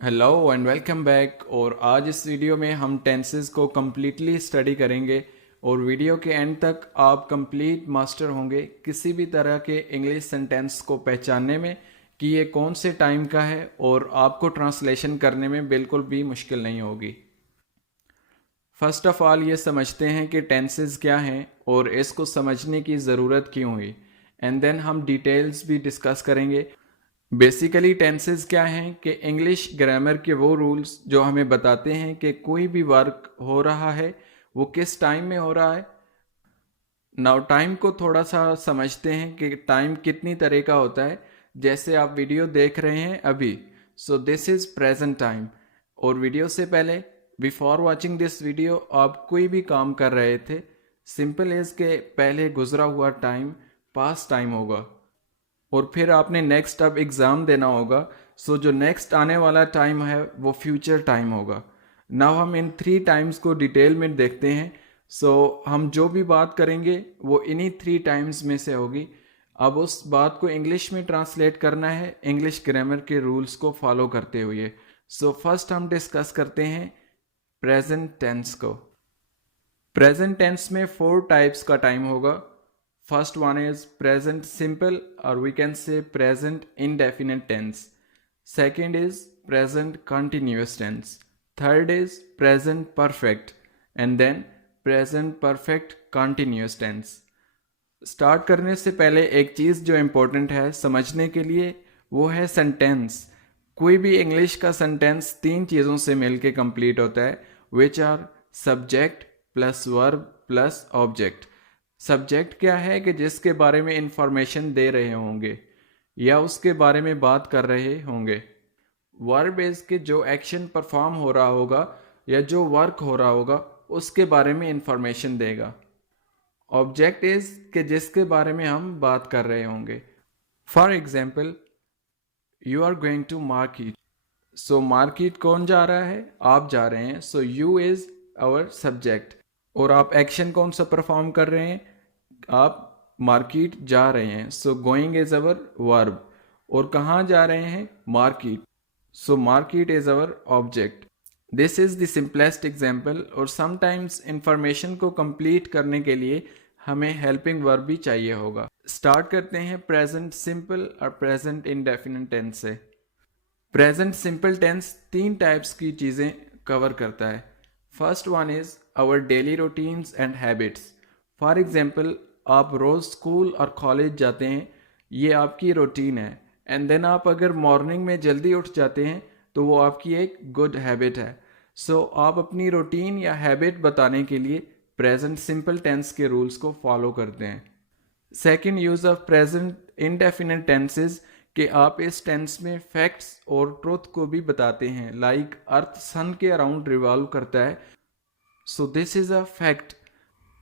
Hello and welcome back. और आज इस वीडियो में हम टेंसेस को कम्प्लीटली स्टडी करेंगे और वीडियो के एंड तक आप कंप्लीट मास्टर होंगे किसी भी तरह के इंग्लिश सेंटेंस को पहचानने में कि ये कौन से टाइम का है, और आपको ट्रांसलेशन करने में बिल्कुल भी मुश्किल नहीं होगी। फर्स्ट ऑफ ऑल ये समझते हैं कि टेंसेस क्या हैं और इसको समझने की ज़रूरत क्यों हुई, एंड देन हम डिटेल्स भी डिस्कस करेंगे। बेसिकली टेंसेस क्या हैं कि इंग्लिश ग्रामर के वो रूल्स जो हमें बताते हैं कि कोई भी वर्क हो रहा है वो किस टाइम में हो रहा है। नाउ टाइम को थोड़ा सा समझते हैं कि टाइम कितनी तरह का होता है। जैसे आप वीडियो देख रहे हैं अभी, so this is present time. और वीडियो से पहले, बिफोर वॉचिंग दिस वीडियो, आप कोई भी काम कर रहे थे, सिंपल इज़ के पहले गुजरा हुआ टाइम पास्ट टाइम होगा, और फिर आपने नेक्स्ट अब एग्ज़ाम देना होगा, सो जो नेक्स्ट आने वाला टाइम है वो फ्यूचर टाइम होगा। नाउ हम इन थ्री टाइम्स को डिटेल में देखते हैं। सो हम जो भी बात करेंगे वो इन्हीं थ्री टाइम्स में से होगी। अब उस बात को इंग्लिश में ट्रांसलेट करना है इंग्लिश ग्रामर के रूल्स को फॉलो करते हुए। सो फर्स्ट हम डिस्कस करते हैं प्रेजेंट टेंस को। प्रेजेंट टेंस में फोर टाइप्स का टाइम होगा। First one is present simple, और we can say present indefinite tense. Second is present continuous tense. Third is present perfect, and then present perfect continuous tense. Start करने से पहले एक चीज़ जो इम्पोर्टेंट है समझने के लिए, वो है सेंटेंस। कोई भी इंग्लिश का सेंटेंस तीन चीज़ों से मिलके कंप्लीट होता है, which are subject plus verb plus object. Subject क्या है कि जिसके बारे में इंफॉर्मेशन दे रहे होंगे या उसके बारे में बात कर रहे होंगे। वर्ब इज के जो एक्शन परफॉर्म हो रहा होगा या जो वर्क हो रहा होगा उसके बारे में इंफॉर्मेशन देगा। ऑब्जेक्ट इज के जिसके बारे में हम बात कर रहे होंगे। For example, you are going to market. So market कौन जा रहा है? आप जा रहे हैं। So you is our subject. और आप एक्शन कौन सा परफॉर्म कर रहे हैं? आप मार्केट जा रहे हैं। So going is our verb. और कहाँ जा रहे हैं? Market. So market is our object. This is the simplest example. और समटाइम्स इंफॉर्मेशन को कंप्लीट करने के लिए हमें हेल्पिंग वर्ब भी चाहिए होगा। स्टार्ट करते हैं प्रेजेंट सिंपल और प्रेजेंट इंडेफिनिट टेंस से। प्रेजेंट सिंपल टेंस तीन टाइप्स की चीज़ें कवर करता है। First one is our daily routines and habits. For example, आप रोज़ स्कूल और कॉलेज जाते हैं, ये आपकी रूटीन है। एंड देन आप अगर मॉर्निंग में जल्दी उठ जाते हैं तो वो आपकी एक गुड हैबिट है। सो आप अपनी रूटीन या हैबिट बताने के लिए प्रेजेंट सिंपल टेंस के रूल्स को फॉलो करते हैं। Second use of present indefinite tenses कि आप इस टेंस में फैक्ट्स और ट्रुथ को भी बताते हैं। लाइक अर्थ सन के अराउंड रिवॉल्व करता है, so this is a fact,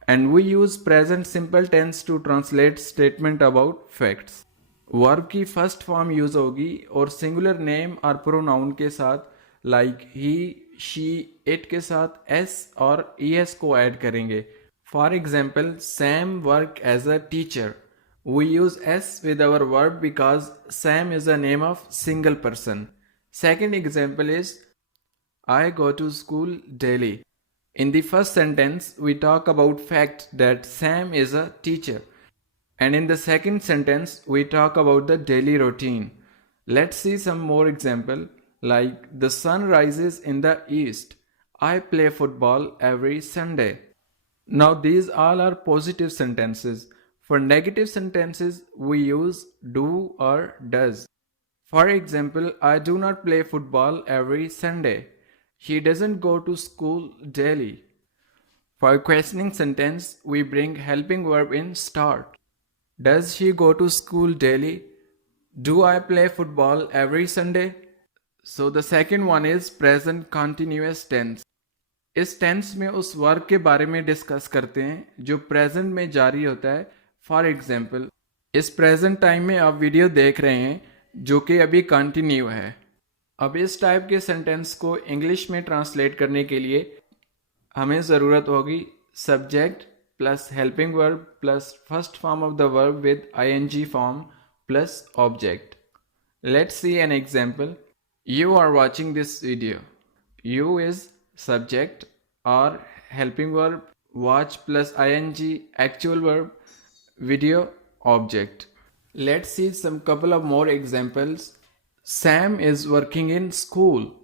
and we use present simple tense to translate statement about facts. Verb की फर्स्ट फॉर्म यूज होगी और सिंगुलर नेम और प्रोनाउन के साथ, लाइक ही शी इट के साथ एस और ईएस को ऐड करेंगे। For example, Sam work as a teacher. We use S with our verb because Sam is a name of single person. Second example is I go to school daily. In the first sentence, we talk about fact that Sam is a teacher. And in the second sentence, we talk about the daily routine. Let's see some more example, like the sun rises in the east. I play football every Sunday. Now these all are positive sentences. For negative sentences, we use do or does. For example, I do not play football every Sunday. He doesn't go to school daily. For questioning sentence, we bring helping verb in start. Does she go to school daily? Do I play football every Sunday? So the second one is present continuous tense. इस टेंस में उस वर्क के बारे में डिस्कस करते हैं जो प्रेजेंट में जारी होता है। फॉर एग्जाम्पल, इस प्रेजेंट टाइम में आप वीडियो देख रहे हैं जो कि अभी कंटिन्यू है। अब इस टाइप के सेंटेंस को इंग्लिश में ट्रांसलेट करने के लिए हमें ज़रूरत होगी subject plus helping verb plus first form of the verb with I N G form plus object. Let's see an example. You are watching this video. You is subject or helping verb, watch plus ing, actual verb, video, object. Let's see some couple of more examples. Sam is working in school.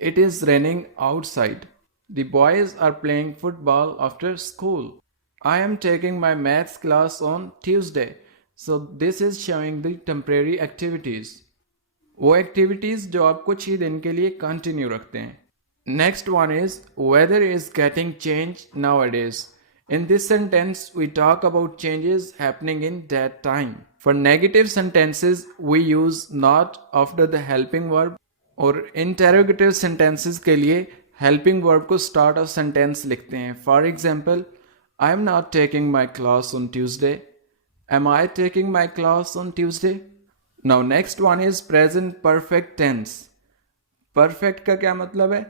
It is raining outside. The boys are playing football after school. I am taking my maths class on Tuesday. So this is showing the temporary activities. वो एक्टिविटीज जो आप कुछ ही दिन के लिए कंटिन्यू रखते हैं. Next one is whether is getting change nowadays. In this sentence, we talk about changes happening in that time. For negative sentences, we use not after the helping verb. और interrogative sentences के लिए helping verb को start of sentence लिखते हैं. For example, I am not taking my class on Tuesday. Am I taking my class on Tuesday? Now next one is present perfect tense. Perfect का क्या मतलब है?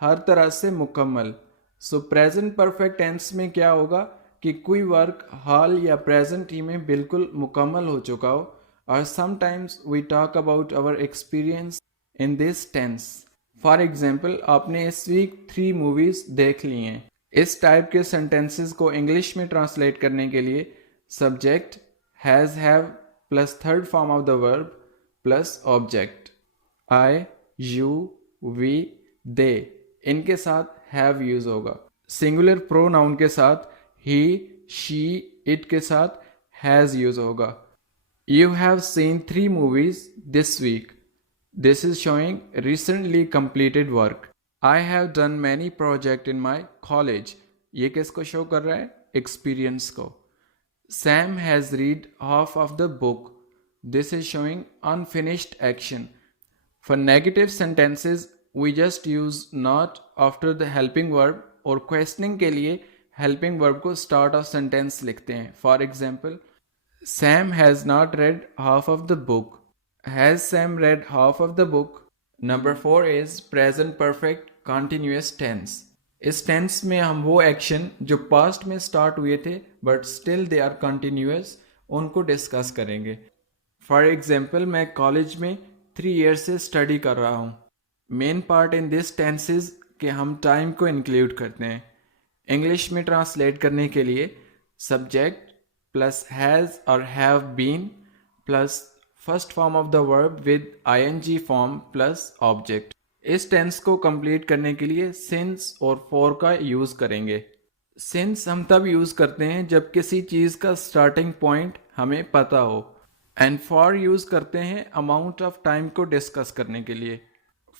हर तरह से मुकम्मल. सो प्रेजेंट परफेक्ट टेंस में क्या होगा कि कोई वर्क हाल या प्रेजेंट ही में बिल्कुल मुकम्मल हो चुका हो. और sometimes we talk about our experience in this tense. For example, आपने इस वीक 3 मूवीज देख ली हैं. इस टाइप के सेंटेंसेस को इंग्लिश में ट्रांसलेट करने के लिए subject has have plus third form of the verb plus object. I, you, we, they इनके साथ हैव यूज होगा. सिंगुलर प्रोनाउन के साथ ही, शी, इट के साथ हैज यूज होगा. You have seen 3 movies this week. This is showing recently completed work. I have done many project in my college. ये किसको शो कर रहा है? एक्सपीरियंस को. Sam has read half of the book. This is showing unfinished action. For negative sentences we just use not after the helping verb. और questioning के लिए helping verb को start of sentence लिखते हैं. For example, Sam has not read half of the book. Has Sam read half of the book? Number 4 is present perfect continuous tense. इस tense में हम वो action जो past में start हुए थे but still they are continuous उनको discuss करेंगे. For example, मैं college में 3 years से study कर रहा हूँ. Main part in this tenses कि हम टाइम को इंक्लूड करते हैं. इंग्लिश में ट्रांसलेट करने के लिए सब्जेक्ट प्लस हैज़ और have been plus first form of the verb with I N G form plus object. इस टेंस को कंप्लीट करने के लिए सिंस और फॉर का यूज़ करेंगे. सिंस हम तब यूज़ करते हैं जब किसी चीज़ का स्टार्टिंग पॉइंट हमें पता हो. एंड फॉर यूज़ करते हैं अमाउंट ऑफ टाइम को डिस्कस करने के लिए.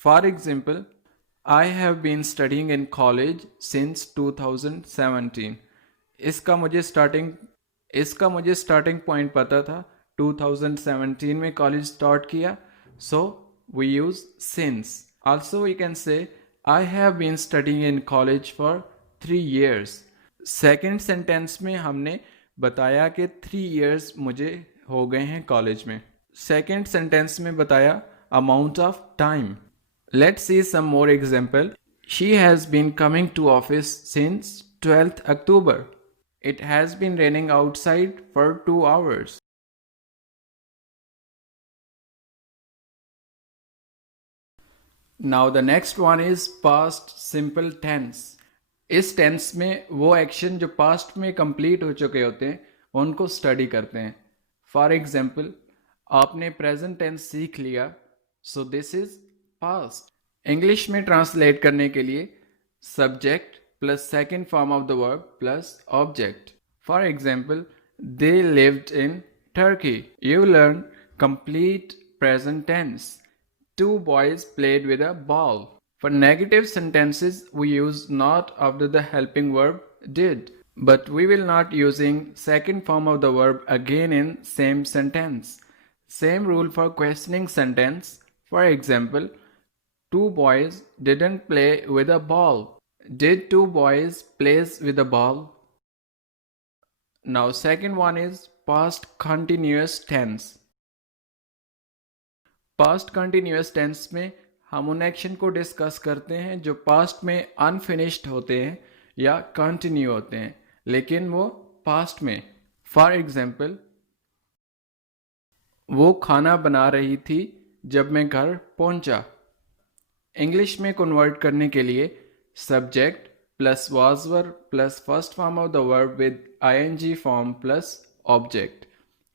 For example, I have been studying in college since 2017. इसका मुझे स्टार्टिंग पॉइंट पता था. 2017 में कॉलेज स्टार्ट किया. So we use since. Also we can say I have been studying in college for 3 years. Second sentence में हमने बताया कि 3 years मुझे हो गए हैं कॉलेज में. सेकेंड सेंटेंस में बताया amount of time. Let's see some more example. She has been coming to office since 12th October. It has been raining outside for 2 hours. Now the next one is past simple tense. इस tense में वो action जो past में complete हो चुके होते हैं उनको study करते हैं. For example, आपने present tense सीख लिया. So this is past. English में ट्रांसलेट करने के लिए subject plus second form of the verb plus object. For example, they lived in Turkey. You learn complete present tense. 2 boys played with a ball. For negative sentences, we use not after the helping verb did, but we will not using second form of the verb again in same sentence. Same rule for questioning sentence. For example, 2 boys didn't play with a ball. Did 2 boys plays with a ball? Now second one is past continuous tense. Past continuous tense में हम उन एक्शन को डिस्कस करते हैं जो पास्ट में अनफिनिश्ड होते हैं या कंटिन्यू होते हैं लेकिन वो पास्ट में. फॉर एग्जाम्पल, वो खाना बना रही थी जब मैं घर पहुंचा. इंग्लिश में कन्वर्ट करने के लिए subject plus was verb plus first form of the verb with I N G form plus object.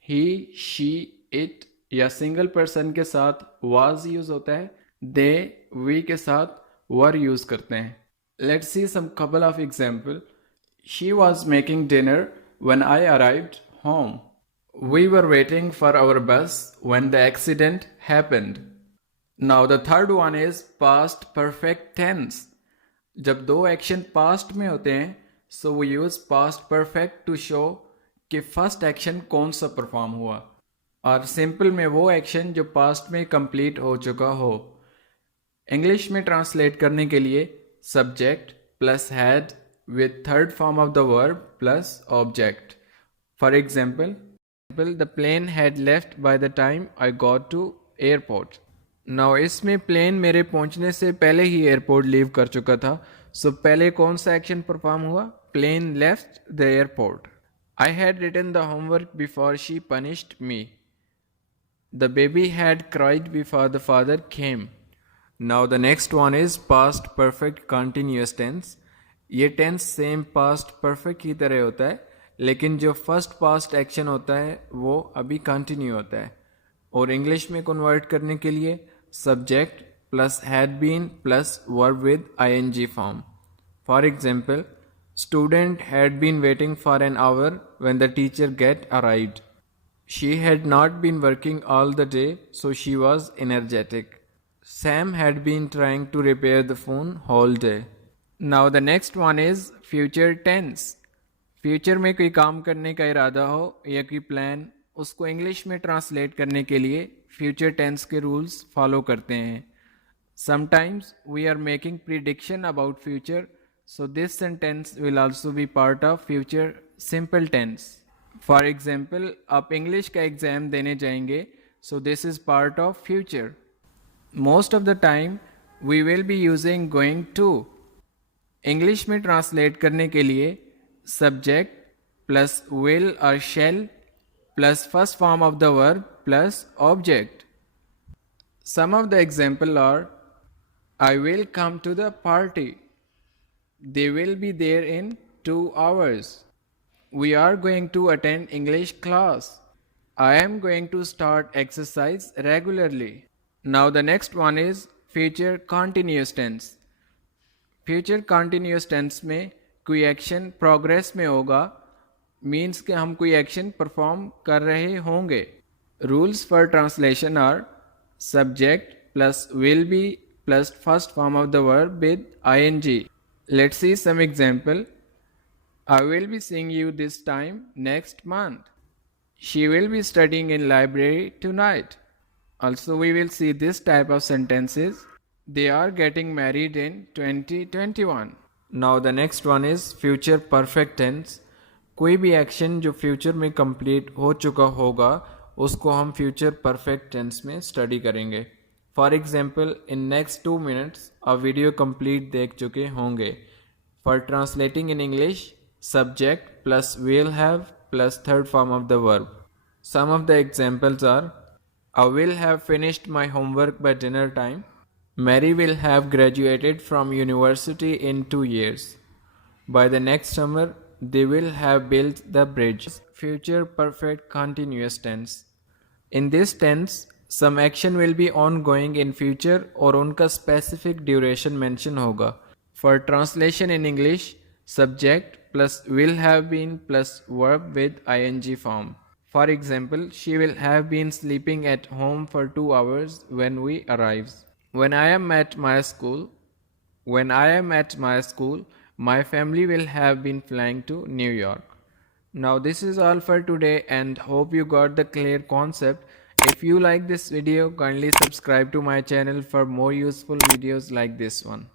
He, she, it या सिंगल पर्सन के साथ वाज यूज होता है। दे, वी के साथ वर यूज करते हैं। Let's see some couple of example. She was making dinner when I arrived home. We were waiting for our bus when the accident happened. Now the third one is past perfect tense. जब दो action past में होते हैं so we use past perfect to show कि first action कौन सा परफॉर्म हुआ, और सिंपल में वो एक्शन जो पास्ट में कंप्लीट हो चुका हो। इंग्लिश में ट्रांसलेट करने के लिए subject plus had with third form of the verb plus object. For example, the plane had left by the time I got to airport. Now इसमें प्लेन मेरे पहुंचने से पहले ही एयरपोर्ट लीव कर चुका था, सो पहले कौन सा एक्शन परफॉर्म हुआ? Plane left the airport. I had written the homework before she punished me. The baby had cried before the father came. Now the next one is past perfect continuous tense. ये tense same past perfect की तरह होता है, लेकिन जो first past action होता है वो अभी कंटिन्यू होता है। और इंग्लिश में कन्वर्ट करने के लिए subject plus had been plus verb with I N G form. For example, student had been waiting for an hour when the teacher get arrived. She had not been working all the day so she was energetic. Sam had been trying to repair the phone whole day. Now the next one is future tense. Future में कोई काम करने का इरादा हो या कोई प्लान, उसको इंग्लिश में ट्रांसलेट करने के लिए फ्यूचर टेंस के रूल्स फॉलो करते हैं। Sometimes we are making prediction about future, so this sentence will also be part of future simple tense. For example, आप इंग्लिश का एग्जाम देने जाएंगे, so this is part of future. Most of the time we will be using going to. English में translate करने के लिए subject plus will or shall plus first form of the verb plus object. Some of the example are: I will come to the party. They will be there in 2 hours. We are going to attend English class. I am going to start exercise regularly. Now the next one is future continuous tense. Future continuous tense में कोई action progress में होगा, मीन्स कि हम कोई action perform कर रहे होंगे। Rules for translation are subject plus will be plus first form of the verb with I N G. Let's see some example. I will be seeing you this time next month. She will be studying in library tonight. Also we will see this type of sentences. They are getting married in 2021। Now the next one is future perfect tense. कोई भी एक्शन जो फ्यूचर में कंप्लीट हो चुका होगा उसको हम future perfect tense में स्टडी करेंगे। For example, in next 2 minutes आप वीडियो कंप्लीट देख चुके होंगे। For translating in English, subject plus will have plus third form of the verb. Some of the examples are: I will have finished my homework by dinner time. Mary will have graduated from university in 2 years. By the next summer, they will have built the bridge. Future perfect continuous tense. In this tense, some action will be ongoing in future और उनका specific duration mention होगा। For translation in English, subject plus will have been plus verb with ing form. For example, she will have been sleeping at home for 2 hours when we arrives. When I am at my school, my family will have been flying to New York. Now this is all for today and hope you got the clear concept. If you like this video, kindly subscribe to my channel for more useful videos like this one.